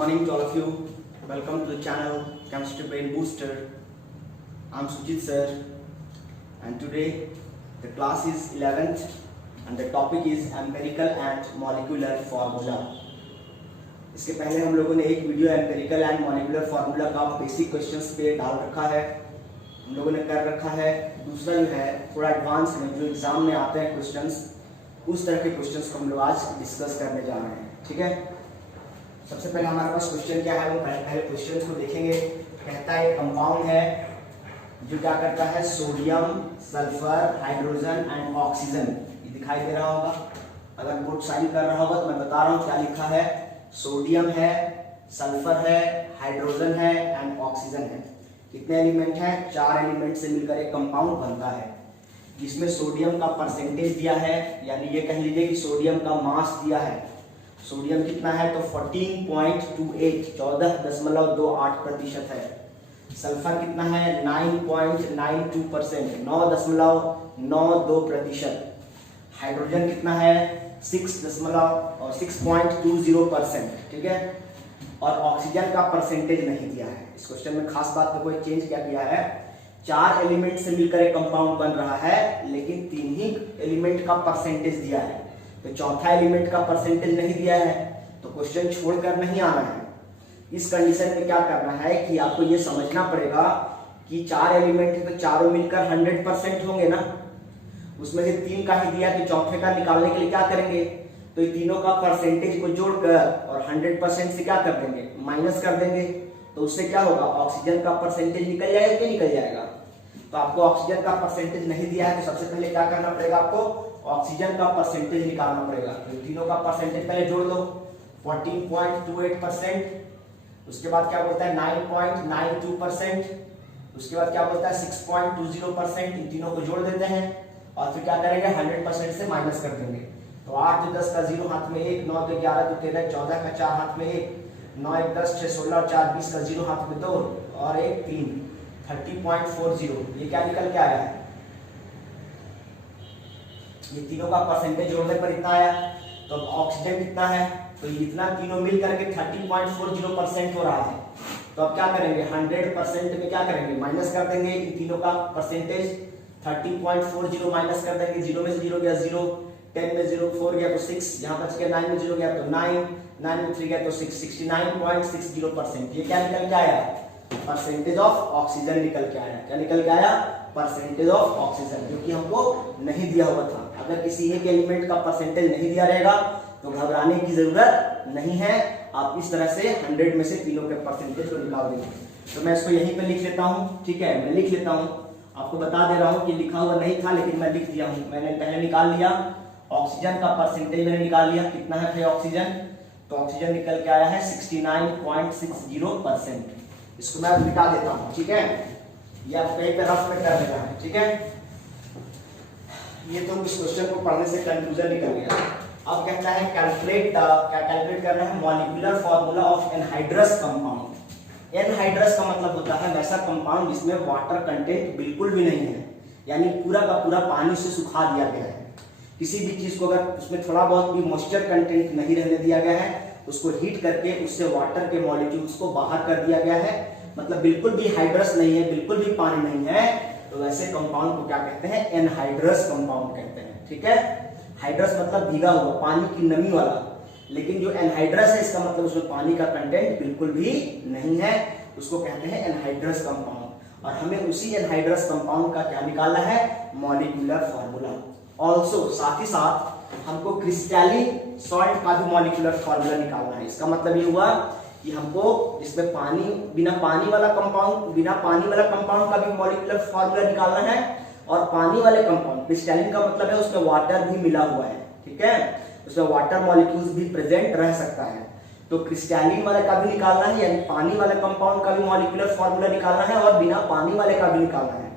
morning to all of you. Welcome to the channel Chemistry Brain Booster. I'm Sujit sir, and today the class is 11th and the topic is empirical and molecular formula. इसके पहले हम लोगों ने एक video empirical and molecular formula का basic questions पे डाल रखा है, हम लोगों ने कर रखा है। दूसरा जो है थोड़ा एडवांस में जो एग्जाम में आते हैं क्वेश्चंस, उस तरह के क्वेश्चंस को हम लोग आज डिस्कस करने जा रहे हैं। ठीक है, सबसे पहले हमारे पास क्वेश्चन क्या है, वो पहले क्वेश्चन को देखेंगे। कहता है कंपाउंड है जो क्या करता है, sodium, sulphur, hydrogen and oxygen. ये दिखाई दे रहा होगा, अगर बोर्ड साइन कर रहा होगा तो मैं बता रहा हूँ क्या लिखा है। सोडियम है, सल्फर है, हाइड्रोजन है एंड ऑक्सीजन है। कितने एलिमेंट हैं? 4 एलिमेंट से मिलकर एक कंपाउंड बनता है, जिसमें सोडियम का परसेंटेज दिया है, यानी ये कह लीजिए कि सोडियम का मास दिया है। सोडियम कितना है तो 14.28 14.28% है। सल्फर कितना है 9.92% 9.92%। हाइड्रोजन कितना है 6.20%। ठीक है, और ऑक्सीजन का परसेंटेज नहीं दिया है। इस क्वेश्चन में खास बात को कोई चेंज क्या किया है, 4 एलिमेंट से मिलकर एक कंपाउंड बन रहा है, लेकिन 3 ही एलिमेंट का परसेंटेज दिया है, तो चौथा एलिमेंट का परसेंटेज नहीं दिया है, तो क्वेश्चन छोड़कर नहीं आना है। इस कंडीशन में क्या करना है कि आपको ये समझना पड़ेगा कि 4 एलिमेंट है तो चारों मिलकर 100% होंगे ना। उसमें से 3 का ही दिया, तो चौथे का निकालने के लिए क्या करेंगे, तो ये तीनों का परसेंटेज को जोड़कर और 100% से क्या कर देंगे, माइनस कर देंगे। तो उससे क्या होगा, ऑक्सीजन का परसेंटेज निकल जाएगा कि निकल जाएगा। तो आपको ऑक्सीजन का परसेंटेज नहीं दिया है, तो सबसे पहले क्या करना पड़ेगा, आपको ऑक्सीजन का परसेंटेज निकालना पड़ेगा। तो तीनों का परसेंटेज पहले जोड़ दो, 14.28%, उसके बाद क्या बोलता है 9.92%, उसके बाद क्या बोलता है 6.20%। इन तीनों को जोड़ देते हैं और फिर क्या करेंगे 100% से माइनस कर देंगे। तो 8 तो 10 का 0 हाथ में 1, 9 तो 11 तो 13, 14 का 4 हाथ में 1, 9 1 10 6 16 और 4 20 का 0 हाथ में 2 और 1 3, 30.40। ये क्या निकल के आया है, ये तीनों का परसेंटेज जोड़ने पर इतना आया। तो ऑक्सीजन कितना है, तो इतना तीनों मिल करके 30.40% हो रहा है। तो अब क्या करेंगे 100% में क्या करेंगे, माइनस कर देंगे इन तीनों का परसेंटेज। 30.40 माइनस कर देंगे, 0 में से 0 गया 0, 10 में 0 4 गया तो 6, यहाँ बच गया 9 में 0 गया तो 9, 9 में 3 गया तो 6, 69.60%। ये क्या निकल के आया, परसेंटेज ऑफ ऑक्सीजन निकल के आया। क्या निकल के आया, परसेंटेज ऑफ ऑक्सीजन, जो कि हमको नहीं दिया हुआ था। अगर किसी एक एलिमेंट का परसेंटेज नहीं दिया रहेगा तो घबराने की जरूरत नहीं है, आप इस तरह से 100 में से तीनों के परसेंटेज को निकाल देंगे। तो मैं इसको यहीं पे लिख लेता हूँ। ठीक है, मैं लिख लेता हूँ, आपको बता दे रहा हूँ कि लिखा हुआ नहीं था लेकिन मैं लिख दिया हूँ। मैंने पहले निकाल लिया ऑक्सीजन का परसेंटेज, मैंने निकाल लिया कितना है भाई ऑक्सीजन, तो ऑक्सीजन निकल के आया है 69.60%। इसको मैं मिटा देता हूँ। ठीक है, ये आप कहीं पे रफ में कर लेना है। ठीक है, ये तो इस क्वेश्चन को पढ़ने से कंक्लूजन निकल गया। अब कहता है कैलकुलेट क्या कैलकुलेट करना है, molecular formula of anhydrous compound. Anhydrous का मतलब होता है वैसा कंपाउंड जिसमें वाटर कंटेंट बिल्कुल भी नहीं है, यानी पूरा का पूरा पानी से सुखा दिया गया है। किसी भी चीज को अगर उसमें थोड़ा बहुत भी मॉइस्चर कंटेंट नहीं रहने दिया गया है, उसको हीट करके उससे वाटर के मॉलिक्यूल्स को बाहर कर दिया गया है, मतलब बिल्कुल भी हाइड्रस नहीं है, बिल्कुल भी पानी नहीं है, तो वैसे कंपाउंड को क्या कहते हैं, एनहाइड्रस कंपाउंड कहते हैं। ठीक है, हाइड्रस मतलब भीगा हुआ, पानी की नमी वाला, लेकिन जो एनहाइड्रस है इसका मतलब उसमें पानी का कंटेंट बिल्कुल भी नहीं है, उसको कहते हैं एनहाइड्रस कंपाउंड। और हमें उसी एनहाइड्रस कंपाउंड का क्या निकालना है, मॉलिक्यूलर फार्मूला। ऑल्सो साथ ही साथ हमको क्रिस्टैलिन सॉल्ट का भी मॉलिक्यूलर फार्मूला निकालना है। इसका मतलब ये हुआ कि हमको इसमें पानी बिना पानी वाला कंपाउंड का भी मॉलिक्यूलर फार्मूला निकालना है, और पानी वाले कंपाउंड क्रिस्टैलिन का मतलब है उसमें वाटर भी मिला हुआ है। ठीक है, उसमें वाटर मॉलिक्यूल्स भी प्रेजेंट रह सकता है, तो क्रिस्टैलिन वाले का भी निकालना है, यानी पानी वाले कंपाउंड का भी मॉलिक्यूलर फार्मूला निकालना है और बिना पानी वाले का भी निकालना है।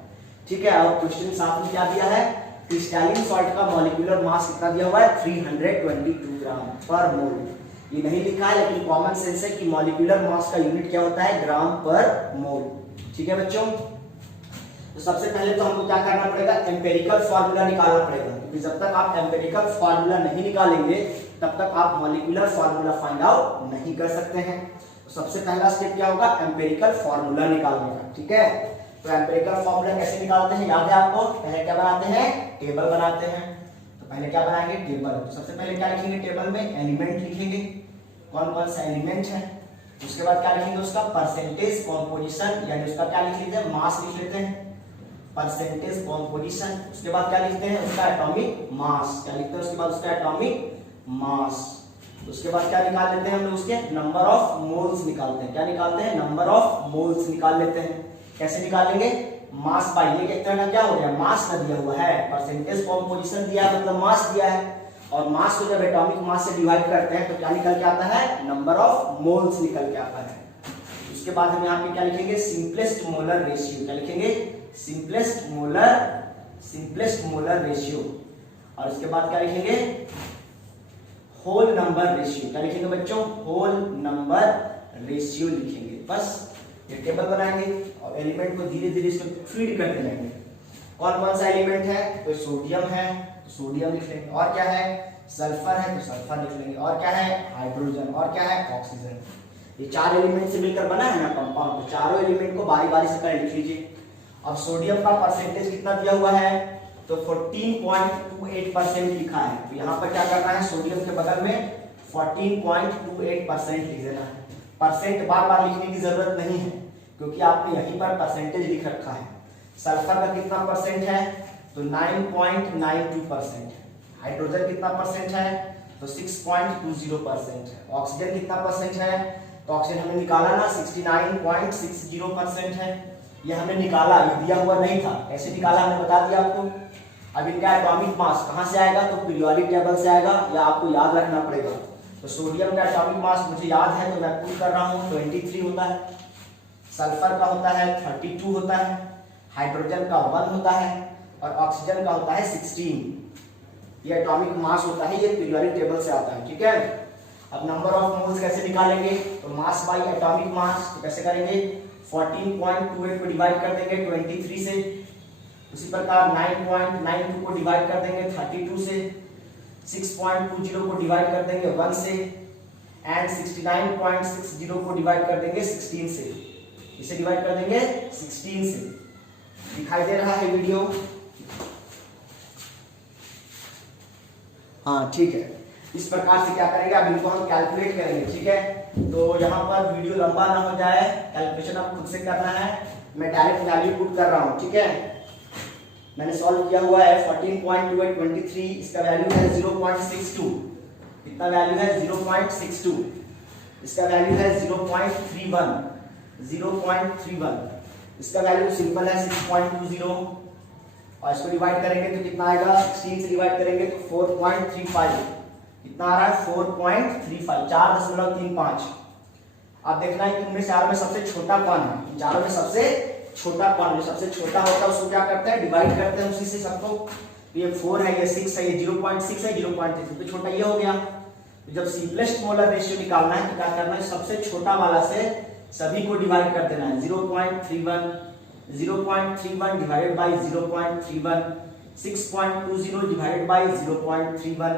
ठीक है, और क्वेश्चन साथ में क्या दिया है, क्रिस्टैलिन सॉल्ट का मॉलिक्यूलर मास कितना दिया हुआ है, 322 ग्राम पर मोल। ये नहीं लिखा है लेकिन कॉमन सेंस है कि मॉलिक्यूलर मास का यूनिट क्या होता है, ग्राम पर मोल। ठीक है बच्चों, तो सबसे पहले तो हमको क्या करना पड़ेगा, एम्पेरिकल फार्मूला निकालना पड़ेगा, क्योंकि जब तक आप एम्पेरिकल फार्मूला नहीं निकालेंगे तब तक आप मॉलिक्यूलर फार्मूला फाइंड आउट नहीं कर सकते हैं। तो सबसे पहला स्टेप क्या होगा, एम्पिरिकल फॉर्मूला निकालने का। ठीक है, तो एम्पिरिकल फॉर्मूला कैसे निकालते हैं, याद है आपको? पहले क्या बनाते हैं, टेबल बनाते हैं। तो पहले क्या बनाएंगे, टेबल। तो सबसे पहले क्या लिखेंगे, टेबल में एलिमेंट लिखेंगे, कौन कौन सा एलिमेंट है। उसके बाद क्या लिखेंगे, उसका परसेंटेज कॉम्पोजिशन, यानी उसका क्या लिख लेते हैं, मास लिख लेते हैं, परसेंटेज कॉम्पोजिशन। उसके बाद क्या लिखते हैं, उसका एटॉमिक मास, क्या लिखते हैं उसके बाद, उसका एटॉमिक मास। उसके बाद क्या निकाल लेते हैं हम लोग, उसके नंबर ऑफ मोल्स निकालते हैं। क्या निकालते हैं, नंबर ऑफ मोल्स निकाल लेते हैं। कैसे निकालेंगे, मास बाय, ये एक तरह का क्या हो गया, मास का दिया हुआ है, परसेंटेज कॉम्पोजिशन दिया है मतलब मास दिया है, और मास को जब एटॉमिक मास से डिवाइड करते हैं तो क्या निकल के आता है, नंबर ऑफ मोल्स निकल के आता है। उसके बाद हम यहाँ पे क्या लिखेंगे, सिंपलेस्ट मोलर रेशियो। क्या लिखेंगे, सिंपलेस्ट मोलर रेशियो। और उसके बाद क्या लिखेंगे, होल नंबर रेशियो। क्या लिखेंगे बच्चों, होल नंबर रेशियो लिखेंगे। बस ये टेबल बनाएंगे और एलिमेंट को धीरे धीरे इसको फीड करते जाएंगे। कौन कौन सा एलिमेंट है, तो सोडियम है तो सोडियम लिख लेंगे, और क्या है, सल्फर है तो सल्फर लिख लेंगे, और क्या है, हाइड्रोजन, और क्या है, ऑक्सीजन। ये चार एलिमेंट से मिलकर बना है ना कंपाउंड, तो चारों एलिमेंट को बारी बारी से कर लिख लीजिए। अब सोडियम का परसेंटेज कितना दिया हुआ है, तो 14.28% लिखा है। तो यहाँ पर क्या करना है, सोडियम के बगल में 14.28% लिख देना है। परसेंट बार बार लिखने की जरूरत नहीं है, क्योंकि आपने यहीं पर परसेंटेज लिख रखा है। सल्फर का कितना परसेंट है, तो 9.92% है। हाइड्रोजन कितना परसेंट है, तो 6.20% है। ऑक्सीजन कितना परसेंट है, तो ऑक्सीजन हमने निकाला ना, 69.60% है। ये हमने निकाला, ये दिया हुआ नहीं था, कैसे निकाला हमने बता दिया आपको। अब इनका एटॉमिक मास कहाँ से आएगा, तो पीरियोडिक टेबल से आएगा, या आपको याद रखना पड़ेगा। तो सोडियम का एटॉमिक मास मुझे याद है तो मैं पुट कर रहा हूँ, 23 होता है। सल्फर का होता है 32 होता है, हाइड्रोजन का 1 होता है, और ऑक्सीजन का होता है 16। ये एटॉमिक मास होता है, ये पीरियोडिक टेबल से आता है। ठीक है, अब नंबर ऑफ मोल्स कैसे निकालेंगे, तो मास बाय एटॉमिक मास। तो कैसे करेंगे, 14.28 को डिवाइड कर देंगे 23 से, उसी प्रकार 9.92 को डिवाइड कर देंगे 32 से, 6.20 को डिवाइड कर देंगे 1 से, एंड 69.60 को डिवाइड कर देंगे 16 से। इसे डिवाइड कर देंगे 16 से। दिखाई दे रहा है वीडियो? हाँ ठीक है, इस प्रकार से क्या करेंगे, अब इनको हम कैलकुलेट करेंगे। ठीक है, तो यहाँ पर वीडियो लंबा ना हो जाए, कैलकुलेशन आप खुद से करना है, मैं डायरेक्ट वैल्यू पुट कर रहा हूँ। ठीक है, मैंने सॉल्व किया हुआ है 14.2823, इसका वैल्यू है 0.62। कितना वैल्यू है, 0.62। इसका वैल्यू है 0.31। इसका वैल्यू सिंपल है 6.20, और इसको डिवाइड करेंगे तो कितना आएगा, 16 से डिवाइड करेंगे तो 4.35। कितना आ रहा है, 4.35, 4.35। आप देखना है कि इनमें चारों में सबसे छोटा कौन है, चारों में सबसे छोटा कौन, जो सबसे छोटा होता है उसको क्या करते हैं, डिवाइड करते हैं उसी से सबको। तो ये 4 है, ये 6 है, ये 0.6 है, 0.6 सबसे छोटा ये हो गया। तो जब सिंपलेस्ट मोलर रेशियो निकालना है तो क्या करना है, सबसे छोटा वाला से सभी को डिवाइड कर देना है। 0.31 divided by 0.31, 6.20 divided by 0.31,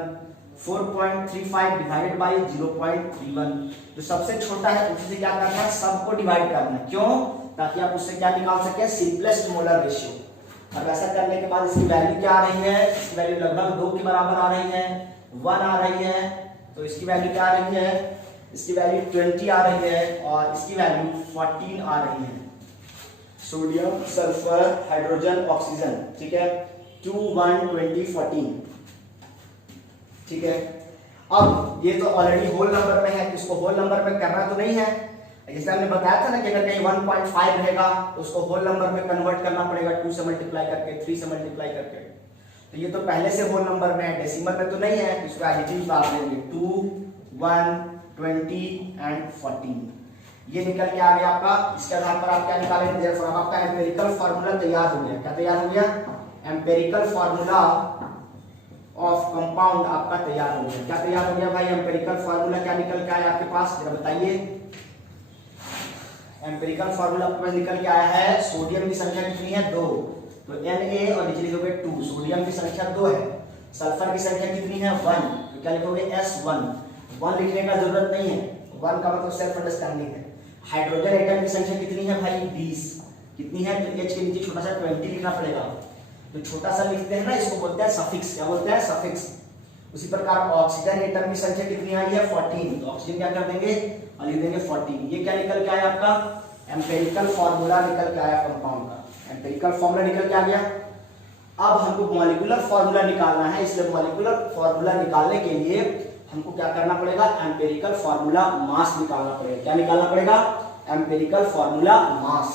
4.35 divided by 0.31। जो सबसे छोटा है उसी से क्या करना है, सबको डिवाइड करना है। क्यों, ताकि आप उससे क्या निकाल सके, सिंपलेस्ट मोलर रेशियो। अब ऐसा करने के बाद इसकी वैल्यू क्या आ रही है, इसकी वैल्यू लगभग 2 के बराबर आ रही है, 1 आ रही है। तो इसकी वैल्यू क्या आ रही है, इसकी वैल्यू 20 आ रही है, और इसकी वैल्यू 14 आ रही है। Sodium, sulphur, hydrogen, oxygen. ठीक है, 2, 1, 20, 14। ठीक है, अब ये तो ऑलरेडी होल नंबर में है, इसको होल नंबर में करना तो नहीं है। जैसे हमने बताया था ना कि अगर कहीं 1.5 रहेगा तो उसको होल नंबर में कन्वर्ट करना पड़ेगा, 2 से मल्टीप्लाई करके, 3 से मल्टीप्लाई करके। तो ये तो पहले से होल नंबर में है, डेसिमल में तो नहीं है, तो इसको एडिटिव उतार देंगे, 2, 1, 20 एंड 14। ये निकल के आ गया आपका। इसके आधार पर आप क्या निकालेंगे, देयरफॉर आपका एम्पिरिकल फार्मूला तैयार हो गया। क्या तैयार हो गया, एम्पिरिकल फार्मूला ऑफ कंपाउंड आपका तैयार हो गया। क्या तैयार हो गया भाई, एम्पिरिकल फार्मूला क्या निकल के आया आपके पास, जरा बताइए। एम्पिरिकल फार्मूला आपके पास निकल के आया है, सोडियम की संख्या कितनी है, 2, तो Na और नीचे लिखोगे 2। सोडियम की संख्या 2 है, सल्फर की संख्या कितनी है, 1, तो क्या लिखोगे, S1। 1 लिखने का जरूरत नहीं है, 1 का मतलब सेल्फ अंडरस्टैंडिंग है। हाइड्रोजन एटम की संख्या कितनी है भाई 20, कितनी है तो H के नीचे छोटा सा 20 लिखना पड़ेगा। तो छोटा सा लिखते हैं ना, इसको बोलते हैं सफिक्स। क्या बोलते हैं? सफिक्स। उसी प्रकार ऑक्सीजन एटम की संख्या कितनी आई है 14, तो ऑक्सीजन क्या कर देंगे और लिख देंगे 14। ये क्या निकल के आया आपका एम्पिरिकल फार्मूला निकल के आया कंपाउंड का, एम्पिरिकल फार्मूला निकल के आ गया। अब हमको मॉलिक्यूलर फार्मूला निकालना है, इसलिए मॉलिक्यूलर फार्मूला निकालने के लिए हमको क्या करना पड़ेगा एम्पिरिकल फार्मूला मास निकालना पड़ेगा। क्या निकालना पड़ेगा? एम्पिरिकल फार्मूला मास।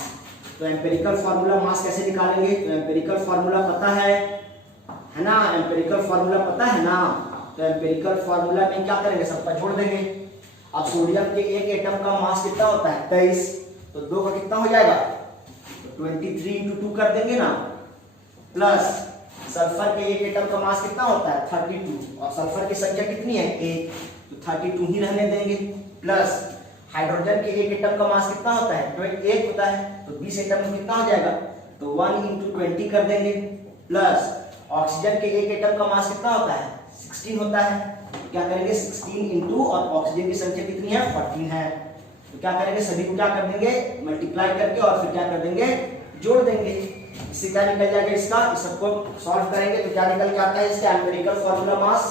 तो एम्पिरिकल फार्मूला मास कैसे निकालेंगे? तो एम्पिरिकल फार्मूला पता है ना, एम्पिरिकल फार्मूला पता है ना। तो एम्पिरिकल फार्मूला में क्या करेंगे सबका जोड़ देंगे। अब सोडियम के एक एटम का मास कितना होता है 23, तो 2 का कितना हो जाएगा तो 23 × 2 कर देंगे ना, प्लस सल्फर के एक एटम का मास कितना होता है 32 और सल्फर की संख्या कितनी है 1, तो 32 ही रहने देंगे, प्लस हाइड्रोजन के एक एटम का मास कितना होता है तो 1 होता है, तो 20 एटम में कितना हो जाएगा तो 1 × 20 कर देंगे, प्लस ऑक्सीजन के एक एटम का मास कितना होता है 16 होता है, क्या करेंगे 16 × और ऑक्सीजन की संख्या कितनी है 14 है, तो क्या करेंगे सभी को क्या कर देंगे मल्टीप्लाई करके और फिर क्या कर देंगे जोड़ देंगे। इससे क्या निकल जाएगा इसका, इस सबको सॉल्व करेंगे तो क्या निकल के आता है इसका empirical formula mass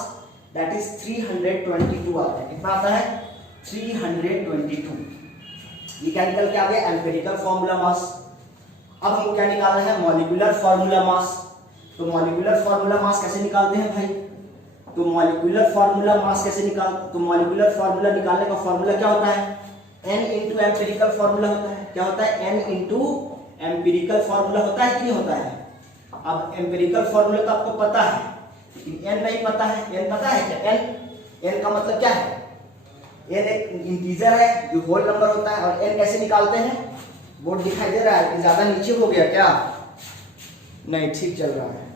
that is 322 आता है। कितना आता है 322। ये क्या निकल के आ गया एम्पिरिकल फार्मूला मास। अब हमको क्या निकालना है मॉलिक्यूलर फार्मूला मास। तो मॉलिक्यूलर फार्मूला मास कैसे निकालते हैं भाई, तो मॉलिक्यूलर फार्मूला मास कैसे तो मॉलिक्यूलर फार्मूला निकालने का फार्मूला क्या होता है n × एम्पिरिकल फार्मूला होता है। क्या होता है n × एम्पिरिकल फार्मूला होता है कि नहीं होता है। अब एम्पिरिकल फार्मूला तो आपको पता है लेकिन n नहीं पता है। n पता है क्या n का मतलब क्या है, n एक इंटीजर है जो होल नंबर होता है। और n कैसे निकालते हैं, बोर्ड दिखाई दे रहा है कि ज्यादा नीचे हो गया क्या, नहीं ठीक चल रहा है।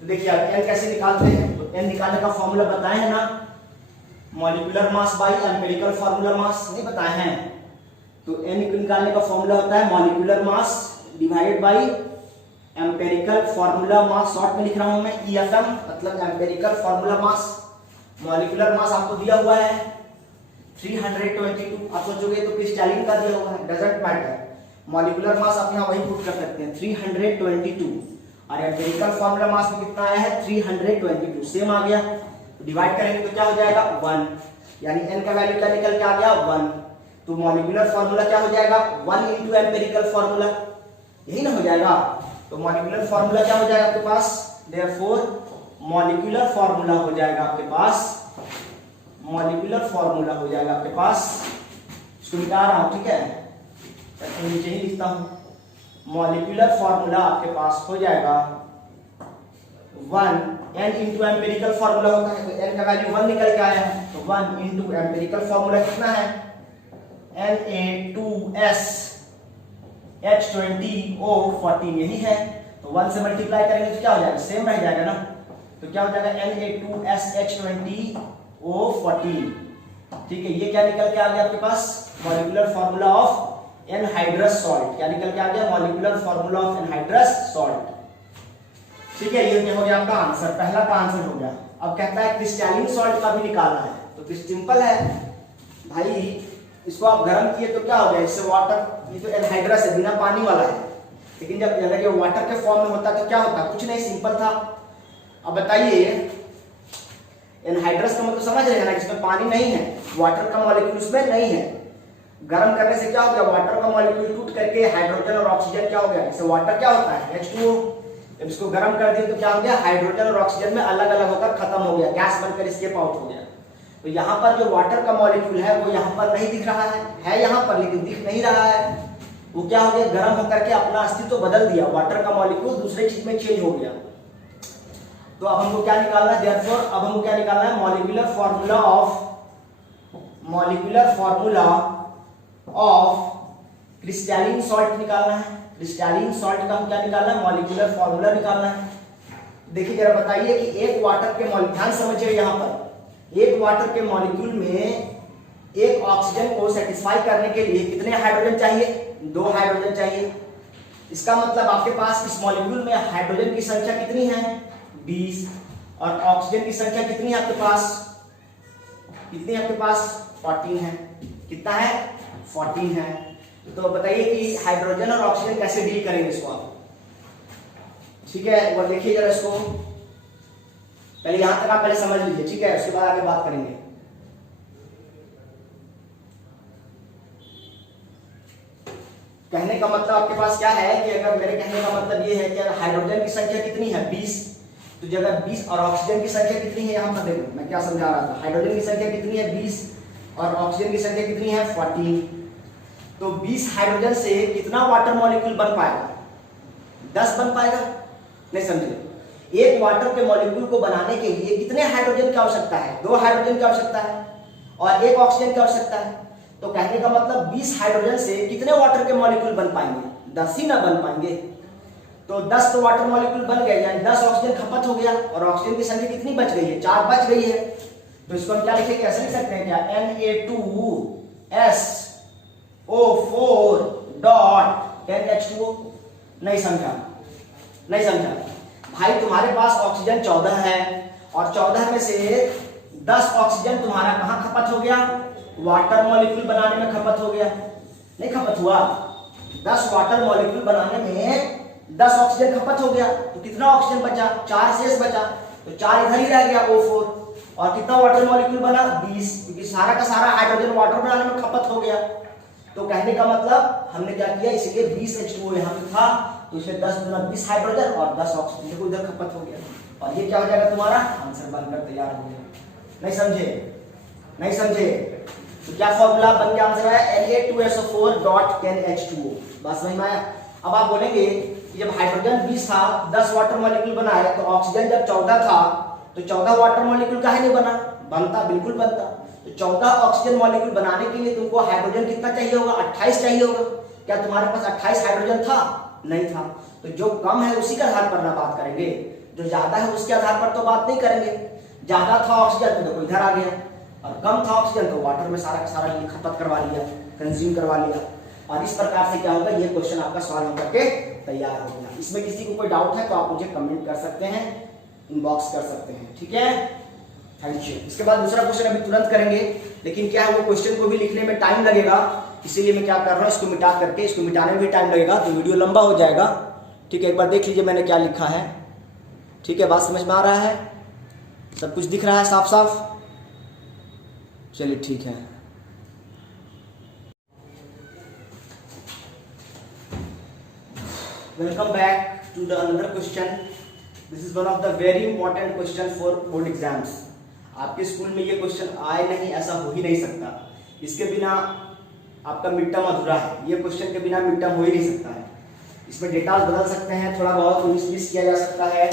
तो देखिए अब n कैसे निकालते हैं, तो n निकालने का फॉर्मूला बताए हैं ना, molecular mass by empirical formula मास नहीं बताए हैं। तो n निकालने का फॉर्मूला होता है molecular mass divided by empirical formula mass, short में लिख रहा हूं मैं EFM मतलब एम्पिरिकल फार्मूला मास। मॉलिक्यूलर मास आपको दिया हुआ है 322। आप सोचोगे तो क्रिस्टलीन का दिया हुआ है, डजंट मैटर, मॉलिक्यूलर मास आप यहाँ वही पुट कर सकते हैं 322 और एम्पिरिकल फार्मूला मास में कितना आया है 322 सेम आ गया। तो डिवाइड करेंगे तो क्या हो जाएगा 1, यानी n का वैल्यू क्या निकल के आ गया 1। तो मॉलिक्यूलर फार्मूला क्या हो जाएगा 1 × एम्पिरिकल फार्मूला, यही ना हो जाएगा। तो मॉलिक्यूलर फार्मूला क्या हो जाएगा आपके पास, देयरफॉर मॉलिक्यूलर फार्मूला हो जाएगा आपके पास, मॉलिक्यूलर फार्मूला हो जाएगा आपके पास, इसको मिटा रहा हूं ठीक है, तो नीचे ही लिखता हूं। मॉलिक्यूलर फार्मूला आपके पास हो जाएगा 1 n × एम्पिरिकल फार्मूला होता है, तो n का वैल्यू 1 निकल के आया है, तो 1 × एम्पिरिकल फार्मूला कितना है Na2S H20O14 यही है। तो 1 से मल्टीप्लाई करेंगे तो क्या हो जाएगा सेम रह जाएगा ना, तो क्या हो जाएगा Na2S H20O14। ठीक है, ये क्या निकल के आ गया आपके पास molecular formula of anhydrous salt. क्या निकल के आ गया molecular formula of anhydrous salt. ठीक है, ये हो गया आपका आंसर, पहला का आंसर हो गया। अब कहता है क्रिस्टलीन सॉल्ट का भी निकालना है, तो सिंपल है भाई, इसको आप गर्म किए तो क्या हो गया इससे वाटर, ये तो एनहाइड्रस है बिना पानी वाला है, लेकिन जब अगर ये वाटर के फॉर्म में होता तो क्या होता, कुछ नहीं सिंपल था। अब बताइए एनहाइड्रस का मतलब समझ रहे हैं ना, जिसमें पानी नहीं है, वाटर का मॉलिक्यूल उसमें नहीं है। गर्म करने से क्या हो गया वाटर का मॉलिक्यूल टूट करके हाइड्रोजन और ऑक्सीजन क्या हो गया, इससे वाटर क्या होता है H2O। जब इसको गर्म कर दिया तो क्या हो गया हाइड्रोजन और ऑक्सीजन में अलग अलग होकर खत्म हो गया, गैस बनकर एस्केप आउट हो गया। तो यहाँ पर जो वाटर का मॉलिक्यूल है वो यहाँ पर नहीं दिख रहा है यहाँ पर लेकिन दिख नहीं रहा है, वो क्या हो गया गर्म होकर के अपना अस्तित्व तो बदल दिया, वाटर का मॉलिक्यूल दूसरे चीज में चेंज हो गया। तो अब हमको क्या निकालना है, देयरफॉर अब हमको क्या निकालना है molecular formula of crystalline salt निकालना है। क्रिस्टलीन सॉल्ट का हम क्या निकालना है मॉलिक्यूलर फार्मूला निकालना है। देखिए जरा बताइए कि एक वाटर के मॉलिक्यूल, ध्यान समझिए यहाँ पर, एक वाटर के मॉलिक्यूल में एक ऑक्सीजन को सेटिस्फाई करने के लिए कितने हाइड्रोजन चाहिए, 2 हाइड्रोजन चाहिए। इसका मतलब आपके पास इस मॉलिक्यूल में हाइड्रोजन की संख्या कितनी है 20 और ऑक्सीजन की संख्या कितनी है आपके पास, कितनी है आपके पास 14 है। कितना है 14 है। तो बताइए कि हाइड्रोजन और ऑक्सीजन कैसे डील करेंगे इसको आप, ठीक है। वो देखिए जरा इसको, पहले यहां तक आप पहले समझ लीजिए, ठीक है, उसके बाद आगे बात करेंगे। कहने का मतलब आपके पास क्या है कि अगर मेरे कहने का मतलब ये है कि अगर हाइड्रोजन की संख्या कितनी है 20, तो जगह 20 और ऑक्सीजन की संख्या कितनी है, यहां पर देखो मैं क्या समझा रहा था, हाइड्रोजन की संख्या कितनी है 20 और ऑक्सीजन की संख्या कितनी है 14। तो 20 हाइड्रोजन से कितना वाटर मॉलिक्यूल बन पाएगा, 10 बन पाएगा, नहीं समझे। एक वाटर के मॉलिक्यूल को बनाने के लिए कितने हाइड्रोजन की आवश्यकता है, 2 हाइड्रोजन की आवश्यकता है और 1 ऑक्सीजन की आवश्यकता है। तो कहने का मतलब 20 हाइड्रोजन से कितने वाटर के मॉलिक्यूल बन पाएंगे, 10 ही ना बन पाएंगे। तो 10 तो वाटर मॉलिक्यूल बन गए, यानी 10 ऑक्सीजन खपत हो गया और ऑक्सीजन की संख्या कितनी बच गई है, 4 बच गई है। तो इसको हम क्या लिखेंगे, ऐसे लिख सकते हैं क्या, Na2SO4.10H2O। नहीं समझा, नहीं समझा भाई। तुम्हारे पास ऑक्सीजन 14 है और 14 में से 10 ऑक्सीजन तुम्हारा कहां खपत हो गया, वाटर मॉलिक्यूल बनाने में खपत हो गया, नहीं खपत हुआ। 10 वाटर मॉलिक्यूल बनाने में 10 ऑक्सीजन खपत हो गया, तो कितना ऑक्सीजन बचा, 4 शेष बचा, तो 4 इधर ही रह गया O4। और कितना वाटर मॉलिक्यूल बना 20, क्योंकि सारा का सारा हाइड्रोजन वाटर बनाने में खपत हो गया। तो कहने का मतलब हमने क्या किया, इसलिए 20 H2O यहाँ पे था, तो इसमें 10 गुना 20 हाइड्रोजन और 10 ऑक्सीजन को इधर खपत हो गया, और ये क्या हो जाएगा तुम्हारा आंसर बनकर तैयार हो गया। नहीं समझे, नहीं समझे। तो क्या फॉर्मूला बन गया, आंसर है Na2SO4.10H2O। बात समझ में आया। अब आप बोलेंगे जब हाइड्रोजन 20 था, 10 वाटर मॉलिक्यूल बनाए, तो ऑक्सीजन जब 14 था, तो 14 वाटर मॉलिक्यूल काहे नहीं बना, बनता, बिल्कुल बनता। तो 14 ऑक्सीजन मॉलिक्यूल बनाने के लिए तुमको हाइड्रोजन कितना चाहिए होगा, 28 चाहिए होगा। क्या तुम्हारे पास 28 हाइड्रोजन था, नहीं था। तो जो कम है उसी के आधार पर ना बात करेंगे, जो ज्यादा है उसके आधार पर तो बात नहीं करेंगे। ज्यादा था ऑक्सीजन तो इधर आ गया, और कम था ऑक्सीजन तो वाटर में सारा का सारा खपत करवा लिया, कंज्यूम करवा लिया। और इस प्रकार से क्या होगा, ये क्वेश्चन आपका सॉल्व होकर के तैयार हो गया। इसमें किसी को कोई डाउट है तो आप मुझे कमेंट कर सकते हैं, इनबॉक्स कर सकते हैं, ठीक है। Thank you. इसके बाद दूसरा क्वेश्चन अभी तुरंत करेंगे, लेकिन क्या है वो क्वेश्चन को भी लिखने में टाइम लगेगा, इसीलिए मैं क्या कर रहा हूँ, इसको मिटा करके, इसको मिटाने में भी टाइम लगेगा तो वीडियो लंबा हो जाएगा, ठीक है। एक बार देख लीजिए मैंने क्या लिखा है, ठीक है। बात समझ में आ रहा है, सब कुछ दिख रहा है साफ साफ, चलिए ठीक है। Welcome back to the another question. This is one of the very important question for board exams. आपके स्कूल में ये क्वेश्चन आए नहीं, ऐसा हो ही नहीं सकता। इसके बिना आपका मिड टर्म अधूरा है, ये क्वेश्चन के बिना मिड टर्म हो ही नहीं सकता है। इसमें डेटा बदल सकते हैं, थोड़ा बहुत 19-20 किया जा सकता है,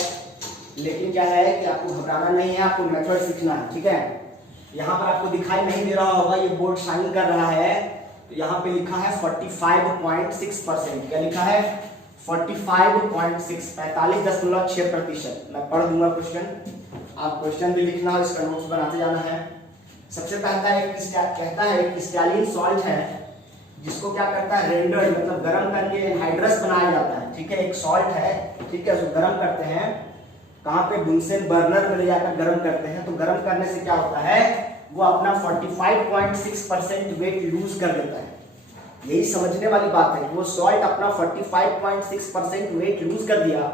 लेकिन क्या है कि आपको घबराना नहीं है, आपको मेथड सीखना है, ठीक है। यहाँ पर आपको दिखाई नहीं दे रहा होगा, ये बोर्ड शाइन कर रहा है, तो यहाँ पे लिखा है 45.6%। क्या लिखा है 45.6, 45.6%। मैं पढ़ दूंगा क्वेश्चन, आप क्वेश्चन भी लिखना है, इसका नोट्स बनाते जाना है। सबसे पहला कहता है क्रिस्टलीन सॉल्ट है, जिसको क्या करता है रेंडर्ड, मतलब गर्म करके एनहाइड्रस बनाया जाता है, ठीक है। एक सॉल्ट है, ठीक है, उसको गर्म करते हैं, कहाँ पे, बुनसेन बर्नर में ले जाकर गर्म करते हैं। तो गर्म करने से क्या होता है, वो अपना 45.6% वेट लूज कर लेता है। यही समझने वाली बात है, वो सॉल्ट अपना 45.6% वेट लूज कर दिया।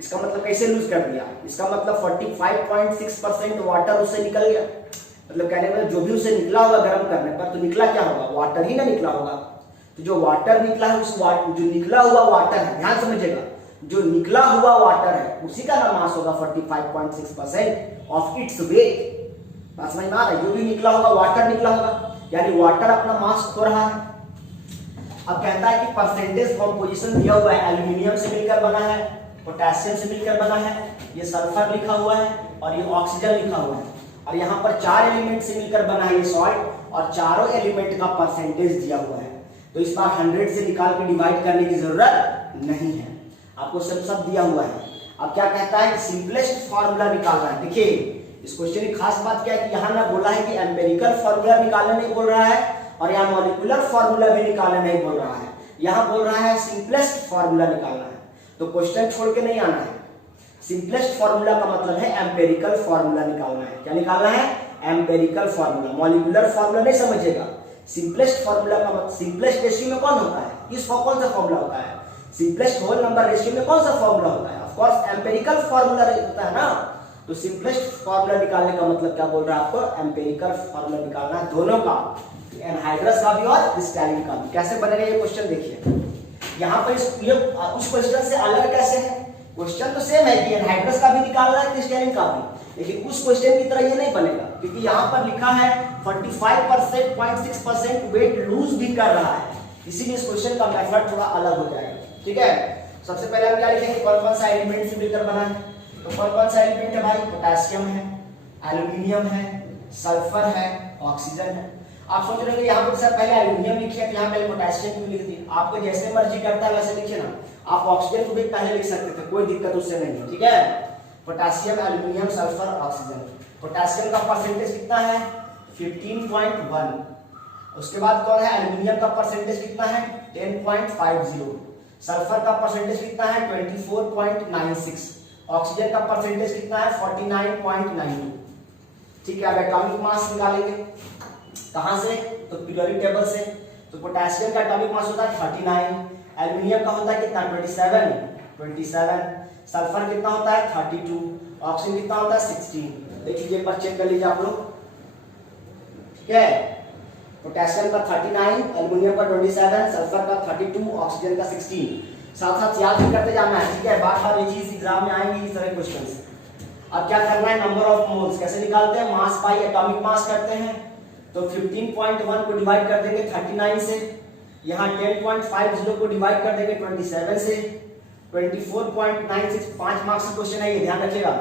इसका मतलब कैसे लूज कर दिया, इसका मतलब 45.6% वाटर उससे निकल गया। मतलब कहने में जो भी उसे निकला होगा गर्म करने पर, तो निकला क्या होगा, वाटर ही ना निकला होगा। तो जो वाटर निकला है, उस जो निकला हुआ वाटर है, ध्यान समझिएगा, जो निकला हुआ वाटर है उसी का नाम मास होगा 45.6% ऑफ इट्स वेट। बात समझ में आ रहा है, जो भी निकला होगा वाटर निकला होगा, यानी वाटर अपना मास खो रहा है। अब कहता है कि परसेंटेज कॉम्पोजिशन दिया हुआ है, एल्यूमिनियम से मिलकर बना है, पोटेशियम से मिलकर बना है, ये सल्फर लिखा हुआ है और ये ऑक्सीजन लिखा हुआ है, और यहाँ पर 4 एलिमेंट से मिलकर बना है ये सॉल्ट, और चारों एलिमेंट का परसेंटेज दिया हुआ है। तो इस बार 100 से निकाल के डिवाइड करने की जरूरत नहीं है, आपको सब दिया हुआ है। अब क्या कहता है कि सिंपलेस्ट फार्मूला निकालना है। देखिए इस क्वेश्चन की खास बात क्या है कि यहाँ ना बोला है कि एम्पेरिकल फार्मूला निकालने नहीं बोल रहा है, और यहाँ मॉलिक्यूलर फार्मूला भी निकालने नहीं बोल रहा है, यहाँ बोल रहा है सिंपलेस्ट फार्मूला निकालना है। तो क्वेश्चन छोड़ के नहीं आना है, सिंपलेस्ट फार्मूला का मतलब है एम्पेरिकल फार्मूला निकालना है। क्या निकालना है, एम्पेरिकल फार्मूला, मॉलिक्यूलर फार्मूला नहीं समझिएगा, सिंपलेस्ट फॉर्मूला का मतलब सिंपलेस्ट रेशियो में कौन होता है, इस कौन सा फॉर्मूला होता है, सिंपलेस्ट होल नंबर रेशियो में कौन सा फॉर्मूला होता है, ऑफ कोर्स एम्पिरिकल फॉर्मूला होता है ना। तो सिंपलेस्ट फॉर्मूला निकालने का मतलब क्या बोल रहा है आपको, एम्पिरिकल फॉर्मूला निकालना है दोनों का, एनहाइड्रस का भी और क्रिस्टलीन का भी। कैसे बनेगा ये क्वेश्चन देखिए, यहाँ पर उस क्वेश्चन से अलग कैसे है, क्वेश्चन तो सेम है कि एनहाइड्रस का भी निकालना है क्रिस्टलीन का भी, लेकिन उस क्वेश्चन की तरह ये नहीं बनेगा, क्योंकि यहाँ पर लिखा है 45% 0.6% वेट लूज भी कर रहा है, इसीलिए इस क्वेश्चन का मेथड थोड़ा अलग हो जाएगा। ठीक है, सबसे पहले हम क्या लिखेंगे, कौन सा एलिमेंट से मिलकर बना है, तो कौन सा एलिमेंट है भाई, पोटेशियम है, एल्यूमिनियम है, सल्फर है, ऑक्सीजन है। आप सोच रहे हैं यहाँ पर सर पहले एल्यूमिनियम लिखे हैं, यहाँ पहले पोटेशियम क्यों लिख दिए, आपको जैसे मर्जी करता है वैसे लिखिए ना, आप ऑक्सीजन को भी पहले लिख सकते थे, कोई दिक्कत उससे नहीं है। ठीक है, potassium, aluminium, sulphur, oxygen. Potassium का परसेंटेज कितना है 15.1, उसके बाद कौन है, एल्यूमिनियम का परसेंटेज कितना है 10.50, सल्फर का परसेंटेज कितना है 24.96, ऑक्सीजन का परसेंटेज कितना है 49.92। ठीक है, अब एटॉमिक मास निकालेंगे कहां से, तो पीरियोडिक टेबल से। तो पोटेशियम का एटॉमिक मास होता है 39, एल्यूमिनियम का होता है कितना 27, सल्फर कितना होता है 32, ऑक्सीजन कितना होता है 16। देख लीजिए एक बार चेक कर लीजिए आप लोग। ठीक है, पोटेशियम का 39, एल्यूमिनियम का 27, सल्फर का 32, ऑक्सीजन का 16। साथ साथ याद भी करते जाना है। ठीक है, बार बार ये चीज एग्जाम में आएंगी इस तरह क्वेश्चंस। अब क्या करना है, नंबर ऑफ मोल्स कैसे निकालते हैं, मास बाय एटॉमिक मास करते हैं। तो 15.1 को डिवाइड कर देंगे 39 से, यहाँ 10.50 को डिवाइड कर देंगे 27 से, 24.96 5 मार्क्स का क्वेश्चन है ये, ध्यान रखिएगा।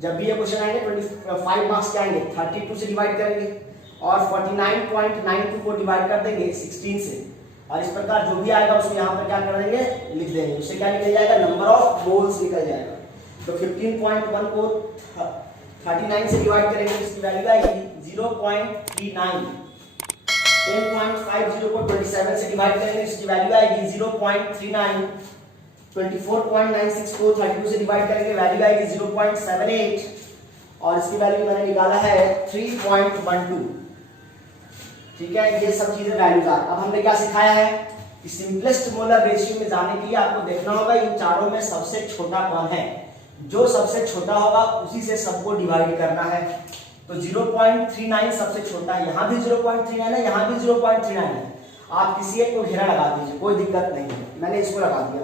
जब भी ये क्वेश्चन आएंगे 25 मार्क्स के आएंगे, 32 से डिवाइड करेंगे और 49.92 को डिवाइड कर देंगे 16 से, और इस प्रकार जो भी आएगा उसको यहाँ पर क्या कर देंगे, लिख देंगे। उससे क्या निकल जाएगा, नंबर ऑफ मोल्स निकल जाएगा। तो 15.1 को 39 से डिवाइड करेंगे, इसकी वैल्यू आएगी 0.39, 10.50 को 27 से डिवाइड करेंगे, इसकी वैल्यू आएगी 0.39, 24.96 को 32 से डिवाइड करेंगे, वैल्यू आएगी 0.78, और इसकी वैल्यू मैंने निकाला है 3.12। ठीक है, ये सब चीजें वैल्यूज आ। अब हमने क्या सिखाया है कि सिंपलेस्ट मोलर रेशियो में जाने के लिए आपको देखना होगा इन चारों में सबसे छोटा कौन है, जो सबसे छोटा होगा उसी से सबको डिवाइड करना है। तो 0.39 सबसे छोटा है, यहाँ भी 0.39 है, यहाँ भी 0.39 है। आप किसी एक को घेरा लगा दीजिए, कोई दिक्कत नहीं है, मैंने इसको लगा दिया।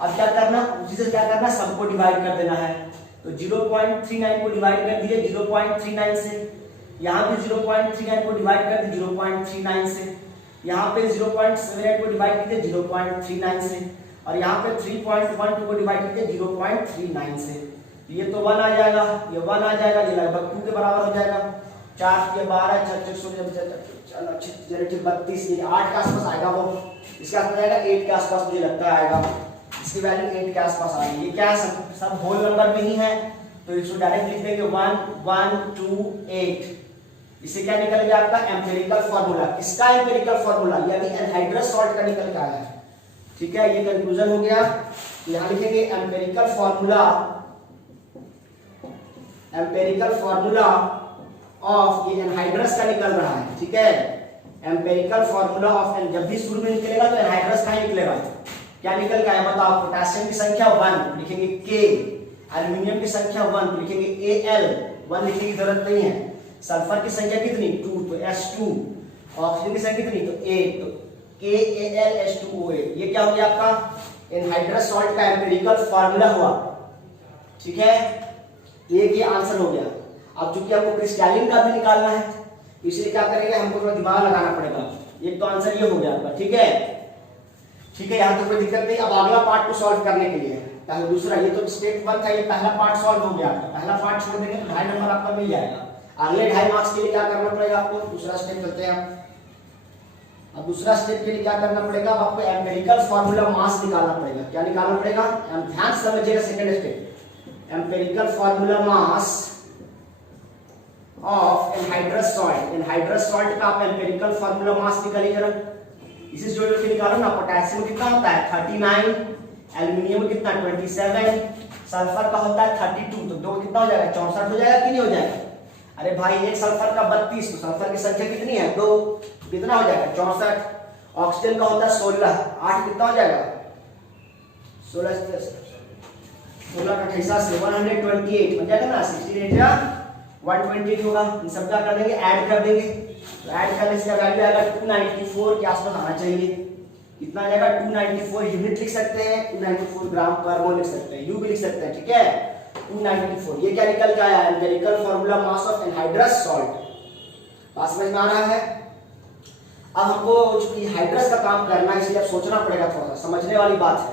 अब क्या करना, उसी से क्या करना, सबको डिवाइड कर देना है। तो 0.39 को डिवाइड कर दिए 0.39 से, यहाँ भी 0.39 को डिवाइड कर दिए 0.39 से, यहाँ पे 0.78 को डिवाइड कीजिए 0.39 से, और यहाँ पे 3.12 को डिवाइड कीजिए 0.39 से। ये तो 1 आ जाएगा, ये 1 आ जाएगा, ये लगभग 2 के बराबर हो जाएगा। 4 के 12 32, 8 के आसपास आएगा वो, इसके आसपास आएगा 8 के आसपास मुझे लगता है आएगा, इसकी वैल्यू 8 के आसपास आ गई। ये क्या है, सब होल नंबर में ही है, तो इसको डायरेक्ट लिख देंगे 1 1 2 8। इसे क्या निकल गया आपका एम्पिरिकल फार्मूला। किसका एम्पिरिकल फार्मूला, यानी एनहाइड्रस सॉल्ट का निकल के आया है। ठीक है, ये कंक्लूजन हो गया। यहां लिखेंगे empirical formula, empirical formula of, ये एनहाइड्रस का निकल रहा है। ठीक है, एम्पिरिकल फार्मूला ऑफ, जब भी शुरू में निकलेगा तो एनहाइड्रस का ही निकलेगा। क्या निकल के आया बताओ, पोटेशियम की संख्या 1 लिखेंगे K, एल्यूमिनियम की संख्या 1 लिखेंगे Al, 1 लिखने की जरूरत नहीं है। सल्फर की संख्या कितनी 2, तो H2, ऑक्सीजन की संख्या कितनी, तो 8, तो KAlH2OA। ये क्या हो गया आपका एनहाइड्रस सॉल्ट का एम्पिरिकल फार्मूला हुआ। ठीक है, एक ये आंसर हो गया। अब चूंकि हमको क्रिस्टलीन का भी निकालना है, इसलिए क्या करेंगे, हमको थोड़ा दिमाग लगाना पड़ेगा। एक तो आंसर ये हो गया आपका। ठीक है, ठीक है, यहाँ तो कोई दिक्कत नहीं। अब अगला पार्ट को सॉल्व करने के लिए पहले दूसरा, ये तो स्टेप 1 था, ये पहला पार्ट सॉल्व हो गया। पहला पार्ट छोड़ देंगे तो 2.5 नंबर आपका मिल जाएगा। अगले 2.5 मार्क्स के लिए क्या करना पड़ेगा आपको, दूसरा स्टेप चलते हैं। अब दूसरा स्टेप के लिए क्या करना पड़ेगा, आपको एम्पिरिकल फार्मूला मास निकालना पड़ेगा। क्या निकालना पड़ेगा, ध्यान से समझिएगा। Second step, empirical formula mass of anhydrous salt. Anhydrous salt का आप एम्पिरिकल फार्मूला मास निकालिए जरा। इसे जोड़ के निकालो ना। पोटेशियम कितना होता है 39, एल्यूमिनियम कितना 27, सल्फर का होता है 32, तो 2 कितना हो जाएगा 64 हो जाएगा कि नहीं हो जाएगा। अरे भाई एक सल्फर का 32, तो सल्फर की संख्या कितनी है? 2, कितना हो जाएगा? 64। ऑक्सीजन का होता है 16, 8 कितना हो जाएगा? 16 का 28 से 128 बन जाएगा ना, 16 या 128 होगा। इन सब क्या कर देंगे? ऐड कर देंगे। तो ऐड करने से वैल्यू आएगा 294 के आसपास आना चाहिए। कितना आ जाएगा? 294 यूनिट लिख सकते हैं, 294 ग्राम पर मोल लिख सकते हैं, यू भी लिख सकते हैं, ठीक है। 294 ये क्या निकल के आया? Empirical formula mass of anhydrous salt. बात समझ में आ रहा है? अब हमको चूंकि हाइड्रस का काम करना है इसलिए अब सोचना पड़ेगा, थोड़ा सा समझने वाली बात है।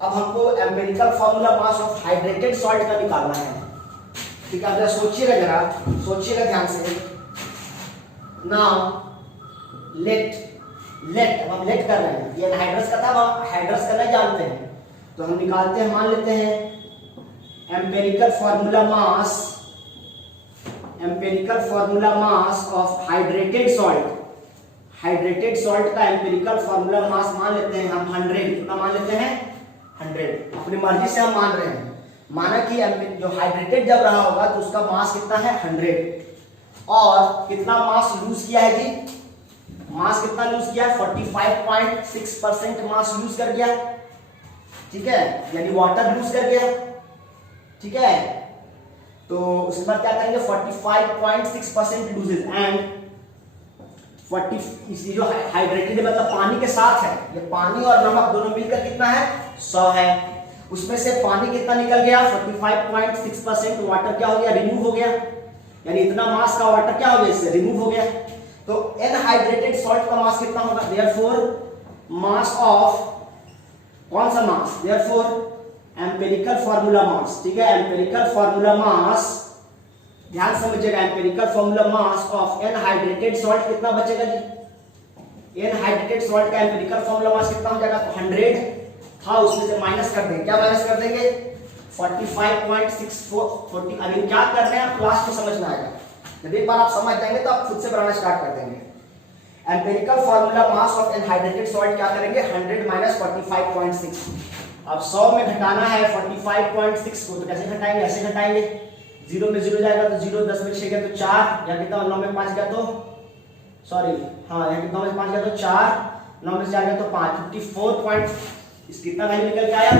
अब हमको empirical formula mass of hydrated salt का निकालना है, ठीक है। सोचिएगा जरा, सोचिएगा ध्यान से। नाउ लेट अब हम लेट कर रहे हैं, ये हाइड्रस का था, हम हाइड्रस करना जानते हैं, तो हम निकालते हैं, मान लेते हैं empirical formula mass of hydrated salt. Hydrated salt का एम्पिरिकल फार्मूला मास मान लेते हैं हम 100। कितना मान लेते हैं? 100। अपनी मर्जी से हम मान रहे हैं। माना कि जो हाइड्रेटेड जब रहा होगा तो उसका मास कितना है? 100। और कितना मास लूज किया है जी? मास कितना लूज किया? 45.6% मास लूज कर गया, ठीक है, यानी वाटर लूज कर गया, ठीक है। तो उसके बाद क्या करेंगे? 45.6% लूजेज एंड 40, इसलिए जो हाइड्रेटेड मतलब पानी के साथ है, ये पानी और नमक दोनों मिलकर कितना है? 100 है। उसमें से पानी कितना निकल गया? 45.6%। वाटर क्या हो गया? रिमूव हो गया, यानी इतना मास का वाटर क्या हो गया? इससे रिमूव हो गया। तो एनहाइड्रेटेड सॉल्ट का मास कितना होगा? देयरफॉर मास ऑफ, कौन सा mass? Therefore empirical formula mass, ठीक है। एम्पिरिकल फार्मूला मास, ध्यान समझिएगा, empirical formula mass of anhydrated salt कितना बचेगा जी? एनहाइड्रेटेड सॉल्ट का एम्पिरिकल फार्मूला मास कितना हो जाएगा? तो 100 था, उसमें से माइनस कर देंगे। क्या माइनस कर देंगे? 45.64 40। अभी क्या कर रहे हैं आप क्लास में समझ में आएगा, जब एक बार आप समझ जाएंगे तो आप खुद से बनाना स्टार्ट कर देंगे। Empirical formula mass of anhydrated salt क्या करेंगे? 100 माइनस 45.6। अब 100 में घटाना है 45.6 को, तो कैसे घटाएंगे? ऐसे घटाएंगे, 0 में 0 जाएगा तो 0, 10 में 6 गया तो 4, या कितना? 9 में 5 गया तो, सॉरी हाँ, यहाँ कितना में 5 गया तो 4, 9 में 4 गया तो 5, 54. इस कितना वैल्यू निकल के आया?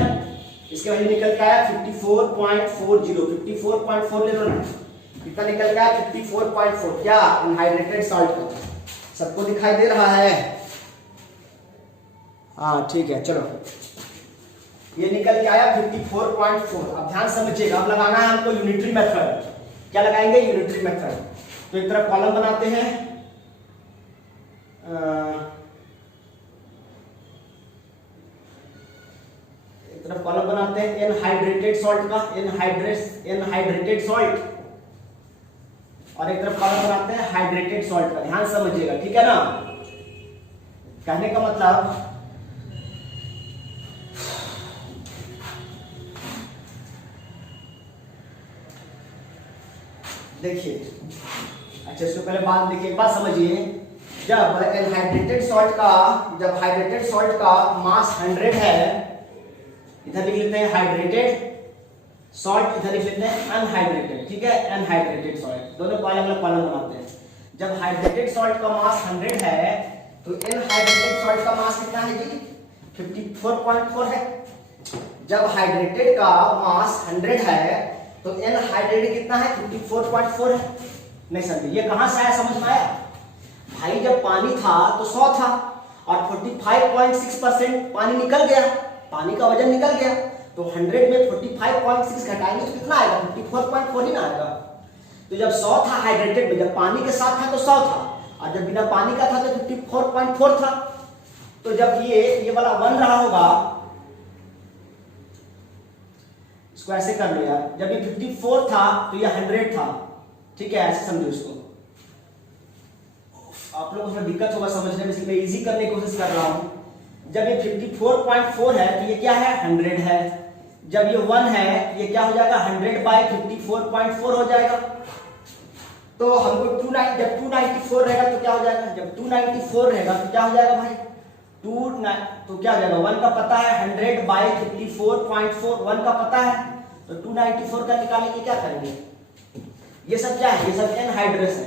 इसके वैल्यू निकल के आया 54.40, 54.4 ले लो ना, कितना निकल के आया? 54.4। क्या? एनहाइड्रेटेड सॉल्ट का। सबको दिखाई दे रहा है? हाँ ठीक है, चलो ये निकल के आया 54.4। अब ध्यान समझिएगा, अब लगाना है हमको यूनिटरी मेथड। क्या लगाएंगे? Unitary method. तो एक तरफ कॉलम बनाते हैं, एक तरफ कॉलम बनाते हैं एनहाइड्रेटेड सॉल्ट का, एनहाइड्रेटेड सॉल्ट, और एक तरफ कॉलम बनाते हैं हाइड्रेटेड सॉल्ट का। ध्यान समझिएगा, ठीक है ना। कहने का मतलब, देखिए, अच्छा इसको पहले बात देखिए, एक बात समझिए। जब एनहाइड्रेटेड सॉल्ट का, जब हाइड्रेटेड सॉल्ट का मास 100 है, इधर लिख लेते हैं हाइड्रेटेड सॉल्ट, इधर लिख लेते हैं अनहाइड्रेटेड, ठीक है। अनहाइड्रेटेड सॉल्ट, दोनों को अलग अलग कॉलम बनाते हैं। जब हाइड्रेटेड सॉल्ट का मास 100 है तो एनहाइड्रेटेड सॉल्ट का मास कितना है जी? 54.4 है। जब हाइड्रेटेड का मास 100 है तो एनहाइड्रेटेड कितना है? 54.4 है। नहीं समझे? ये कहां से आया? समझ में आया भाई? जब पानी था तो 100 था और 45.6% पानी निकल गया, पानी का वजन निकल गया, तो 100 में 45.6 घटाएंगे तो कितना आएगा? 54.4 ही ना आएगा। तो जब 100 था हाइड्रेटेड में, जब पानी के साथ था तो 100 था, और जब बिना पानी का था तो 54.4 था। तो जब ये वाला 1 रहा होगा, इसको ऐसे कर लिया, जब ये 54 था तो ये 100 था, ठीक है, ऐसे समझो इसको। आप लोगों को दिक्कत होगा समझने में, इसलिए मैं इजी करने की कोशिश कर रहा हूं। जब ये 54.4 है तो ये क्या है? 100 है। जब ये 1 है ये क्या हो जाएगा? 100/54.4 हो जाएगा। तो हमको जब 294 रहेगा तो क्या हो जाएगा? जब 294 रहेगा तो क्या हो जाएगा भाई? तो क्या हो जाएगा? 1 का पता है, 100/54.4 1 का पता है, तो 294 का निकालने के क्या करेंगे? ये सब क्या है, ये सब एनहाइड्रस है,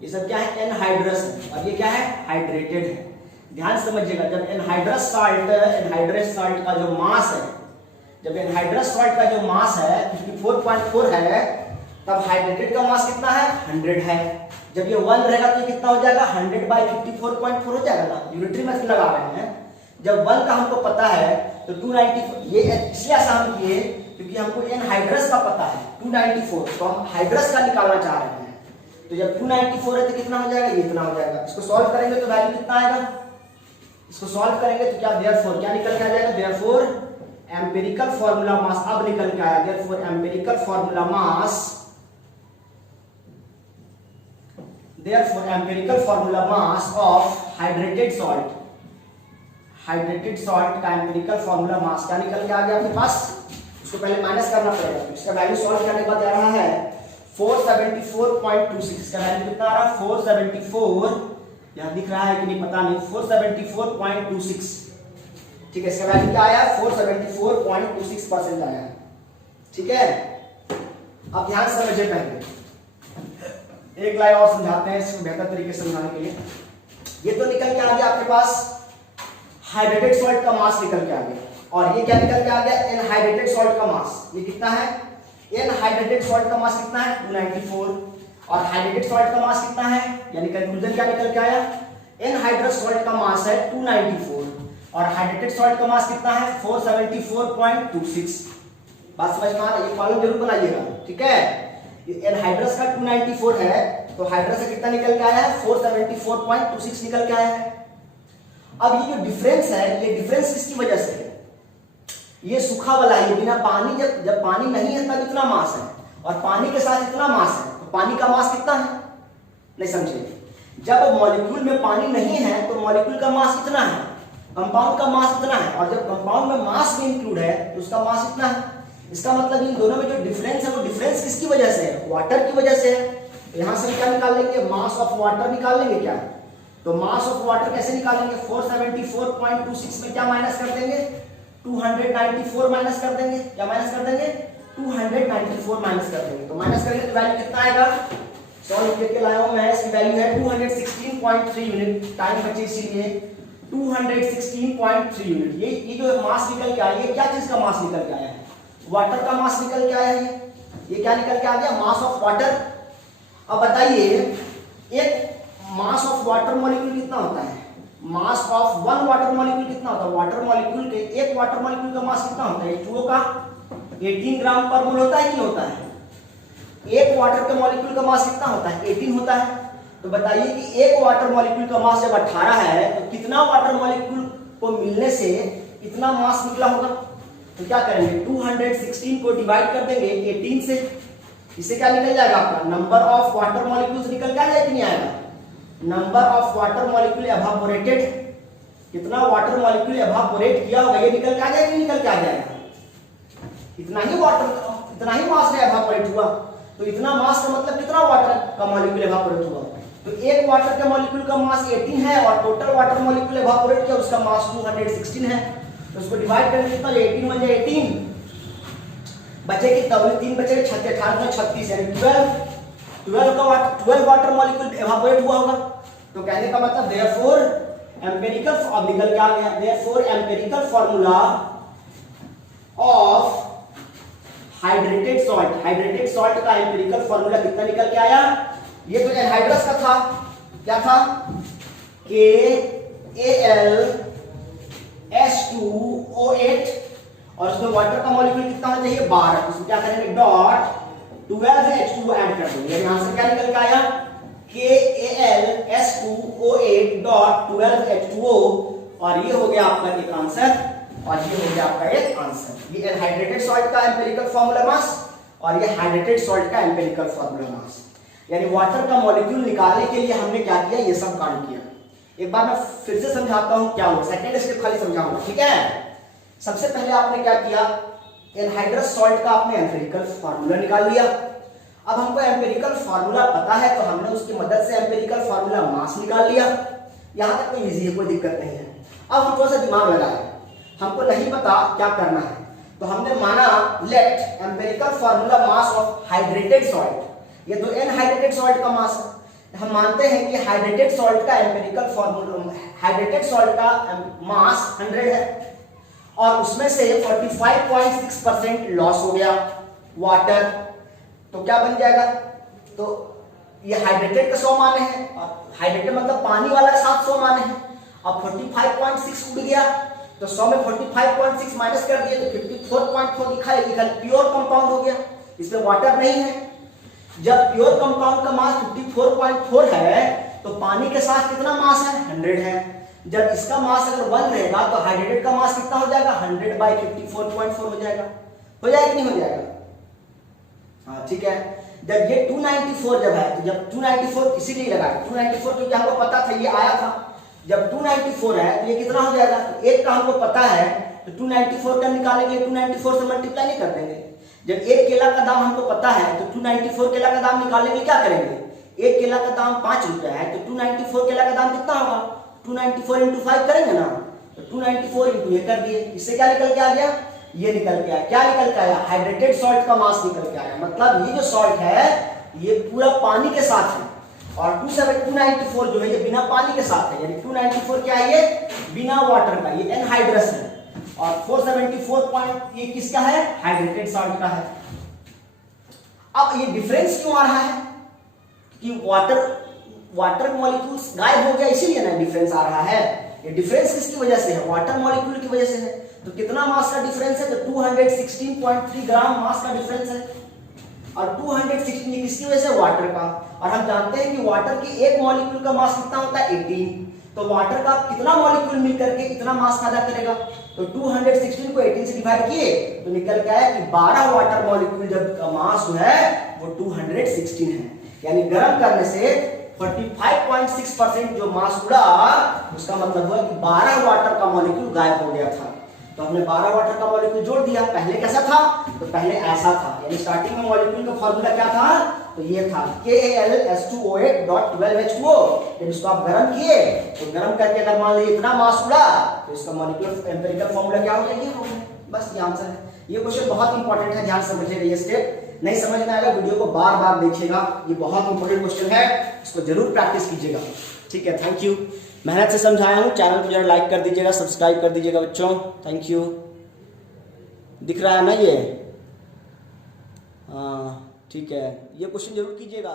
ये सब क्या है, एनहाइड्रस है, और ये क्या है, हाइड्रेटेड है। ध्यान समझिएगा, जब एनहाइड्रस सॉल्ट का जो मास है, जब एनहाइड्रस सॉल्ट का जो मास है 54.4 है, तब हाइड्रेटेड का मास कितना है, 100 है। जब ये 1 रहेगा तो ये कितना हो जाएगा, 100/54.4 हो जाएगा ना, यूनिटरी मेथड लगा रहे हैं। जब 1 का हमको पता है तो 294, ये इसलिए आसान किए क्योंकि हमको एनहाइड्रस का पता है 294, तो हम हाइड्रस का निकालना चाह रहे हैं। तो जब 294 है तो कितना हो जाएगा, ये इतना हो जाएगा। इसको सॉल्व करेंगे तो वैल्यू कितना आएगा, इसको सॉल्व करेंगे तो क्या, देयरफॉर क्या निकल के आ जाएगा, देयरफॉर एम्पिरिकल फार्मूला मास अब निकल के आया, therefore empirical formula mass, therefore empirical formula mass of hydrated salt, hydrated salt का एम्पिरिकल फार्मूला मास क्या निकल के आ गया आपके पास। उसको पहले माइनस करना पड़ेगा, इसका वैल्यू सॉल्व करने के बाद आ रहा है 474.26, इसका वैल्यू कितना आ रहा है, 474, यहां दिख रहा है कि नहीं पता नहीं, 474.26, ठीक है। इसका वैल्यू क्या आया, 474.26% आया है, ठीक है। अब ध्यान से समझिए, पहले एक लाइन और समझाते हैं इसको बेहतर तरीके से समझाने के लिए। ये तो निकल के आ गया आपके पास हाइड्रेटेड सॉल्ट का मास निकल के आ गया, और ये क्या निकल के आ गया, एनहाइड्रेटेड सॉल्ट का मास। ये कितना है, एनहाइड्रेटेड सॉल्ट का मास कितना है, 294, और हाइड्रेटेड सॉल्ट का मास कितना है, यानी कंक्लूजन क्या निकल के आया, एनहाइड्रस सॉल्ट का मास है 294 और हाइड्रेटेड सॉल्ट का मास कितना है, 474.26। बात समझ में आ रहा है, ये कॉलम जरूर बनाइएगा, ठीक है। एनहाइड्रस का 294 है, तो हाइड्रस से कितना निकल के आया है, 474.26 निकल के आया है। अब ये जो डिफरेंस है, ये डिफरेंस किसकी वजह से है, ये सूखा वाला है, बिना पानी, जब पानी नहीं है तब इतना मास है, और पानी के साथ इतना मास है, तो पानी का मास कितना है, नहीं समझे। जब मॉलिक्यूल में पानी नहीं है तो मॉलिक्यूल का मास कितना है, कंपाउंड का मास कितना है, और जब कंपाउंड में मास भी इंक्लूड है तो उसका मास कितना है। इसका मतलब इन दोनों में जो डिफरेंस है वो डिफरेंस किसकी वजह से है, वाटर की वजह से है। तो यहां से क्या निकाल लेंगे, मास ऑफ वाटर निकाल लेंगे क्या, तो मास ऑफ वाटर कैसे निकालेंगे, 474.26 में क्या माइनस कर देंगे, 294 माइनस कर देंगे, क्या माइनस कर देंगे, 294 माइनस कर देंगे। तो माइनस करेंगे तो वैल्यू कितना आएगा, सॉल्व करके लाया हूं मैं, इसकी वैल्यू है 216.3 यूनिट, टाइम बचे इसीलिए 216.3 यूनिट। ये जो मास निकल के आया, ये क्या चीज का मास निकल के आया है, वाटर का मास निकल के आया है। ये क्या निकल के आ गया, मास ऑफ वाटर। अब बताइए, एक मास ऑफ वाटर मॉलिक्यूल कितना होता है, mass of one water molecule कितना होता है, वाटर मॉलिक्यूल के, एक वाटर मॉलिक्यूल का मास कितना होता है, H2O का 18 ग्राम पर मोल होता है कि नहीं होता है। एक वाटर के मॉलिक्यूल का मास कितना होता है, 18 होता है। तो बताइए कि एक वाटर मॉलिक्यूल का मास जब 18 है तो कितना वाटर मॉलिक्यूल को मिलने से कितना मास निकला होगा। तो क्या करेंगे, 216 को डिवाइड कर देंगे 18 से, इससे क्या निकल जाएगा आपका, नंबर ऑफ वाटर मॉलिक्यूल्स निकल के आ जाएगा कि नहीं आएगा, number of water molecule evaporated, कितना वाटर मॉलिक्यूल एवापोरेट किया होगा ये निकल के आ जाएगा कि निकल के आ जाएगा, इतना ही वाटर, इतना ही मास में एवापोरेट हुआ। तो इतना मास का मतलब कितना वाटर का मॉलिक्यूल एवापोरेट हुआ। तो एक वाटर के मॉलिक्यूल का मास 18 है और टोटल वाटर मॉलिक्यूल एवापोरेट किया उसका मास 216 है। तो उसको डिवाइड करके कितना, 18 बन जाए 18, बचे कितना, 3 बचे 36 यानी 12 वाटर मॉलिक्यूल एवापोरेट हुआ होगा। तो कहने का मतलब देयरफॉर एम्पिरिकल, अब निकल के आ गया, therefore empirical formula of hydrated salt, hydrated salt का एम्पिरिकल फार्मूला कितना निकल के आया, ये तो एनहाइड्रस का था, क्या था, KAlH2O8 और उसमें वाटर का मॉलिक्यूल कितना होना चाहिए, 12। उसमें क्या करेंगे, डॉट 12H2O ऐड कर देंगे, यानी आंसर क्या निकल के आया, KAlH2O8 डॉट 12H2O, और ये हो गया आपका एक आंसर, और ये हो गया आपका एक आंसर। ये एनहाइड्रेटेड सॉल्ट का एम्पिरिकल फार्मूला मास और ये हाइड्रेटेड सॉल्ट का एम्पिरिकल फार्मूला मास, यानी वाटर का मॉलिक्यूल निकालने के लिए हमने क्या किया, ये सब काम किया। एक बार मैं फिर से समझाता हूं क्या हुआ, सेकंड स्टेप खाली समझाऊंगा, ठीक है। सबसे पहले आपने क्या किया, एनहाइड्रस सॉल्ट का आपने एम्पिरिकल फार्मूला निकाल लिया। अब हमको एम्पिरिकल फार्मूला पता है तो हमने उसकी मदद से एम्पिरिकल फार्मूला मास निकाल लिया। यहां तक तो इजी है, कोई दिक्कत नहीं है। अब हम थोड़ा सा दिमाग लगाए, हमको नहीं पता क्या करना है, तो हमने माना let empirical formula mass of hydrated salt, ये तो एनहाइड्रेटेड सॉल्ट का मास है। हम मानते हैं कि हाइड्रेटेड सॉल्ट का एम्पिरिकल फॉर्मूला, हाइड्रेटेड सॉल्ट का मास 100 है और उसमें से 45.6% लॉस हो गया वाटर, तो क्या बन जाएगा? तो ये हाइड्रेटेड का 100 माने हैं और हाइड्रेटेड मतलब पानी वाला 700 माने हैं। अब 45.6 उड़ गया तो 100 में 45.6 माइनस कर दिए तो 54.4 दिखाई, प्योर कंपाउंड हो गया, इसमें वाटर नहीं है। जब प्योर कंपाउंड का मास 54.4 है तो पानी के साथ कितना मास है? 100 है। जब इसका मास अगर 1 रहेगा तो हाइड्रेटेड का मास कितना हो जाएगा? 100/54.4 हो जाएगा। हो जाएगा कि नहीं हो जाएगा? हाँ ठीक है। जब ये 294 जब है, तो जब 294 इसीलिए लगा 294 क्योंकि हमको पता था ये आया था। जब 294 है तो ये कितना हो जाएगा? तो एक का हमको पता है तो 294 का निकालेंगे, 294 से मल्टीप्लाई नहीं कर देंगे। जब एक केला का दाम हमको पता है तो 294 केला का दाम निकालने के क्या करेंगे? एक केला का दाम 5 रुपया है तो 294 केला का दाम कितना होगा? 294 इंटू 5 करेंगे ना, तो 294 इंटू ये कर दिए। इससे क्या निकल के आ गया? ये निकल के आया। क्या निकल के आया? हाइड्रेटेड सॉल्ट का मास निकल के आया। मतलब ये जो सॉल्ट है ये पूरा पानी के साथ है और 294 जो है ये बिना पानी के साथ है, यानी 294 क्या है? ये बिना वाटर का, ये एनहाइड्रस है। और 474 ये किसका है? हाइड्रेटेड सॉल्ट का है। अब ये डिफरेंस क्यों आ रहा है? कि वाटर मॉलिक्यूल्स गायब हो गया इसीलिए ना डिफरेंस आ रहा है। ये डिफरेंस किसकी वजह से है? वाटर मॉलिक्यूल की वजह से है। तो कितना मास का डिफरेंस है? तो 216.3 ग्राम मास का डिफरेंस है। और 216 किसकी वजह से? वाटर का। और हम जानते हैं कि वाटर की एक मॉलिक्यूल का मास कितना होता है? 18। तो वाटर का कितना मॉलिक्यूल मिलकर के इतना मास पैदा करेगा? तो 216 को 18 से डिवाइड किए तो निकल के आया कि 12 वाटर मॉलिक्यूल जब का मास है वो 216 है। यानी गर्म करने से 45.6% जो मास उड़ा उसका मतलब हुआ कि 12 वाटर का मॉलिक्यूल गायब हो गया था। तो हमने 12 वाटर का मॉलिक्यूल जोड़ दिया। पहले कैसा था? तो पहले ऐसा था, यानी स्टार्टिंग में मॉलिक्यूल का फार्मूला क्या था? तो ये था KAlS2O8.12H2O। जब इसको आप गर्म किए तो गर्म करके अगर मान लीजिए इतना मास उड़ा तो इसका मॉलिक्यूलर एम्पिरिकल फार्मूला क्या हो गया? ये हो गया। बस ये आंसर है। ये क्वेश्चन बहुत इंपॉर्टेंट है, ध्यान से समझिएगा। ये स्टेप नहीं समझ में आएगा वीडियो को बार बार देखिएगा, ये बहुत इंपॉर्टेंट क्वेश्चन है, इसको जरूर प्रैक्टिस कीजिएगा। ठीक है, थैंक यू। मेहनत से समझाया हूँ। चैनल को जरा लाइक कर दीजिएगा, सब्सक्राइब कर दीजिएगा बच्चों। Thank you. दिख रहा है ना ये? हाँ ठीक है, ये क्वेश्चन जरूर कीजिएगा।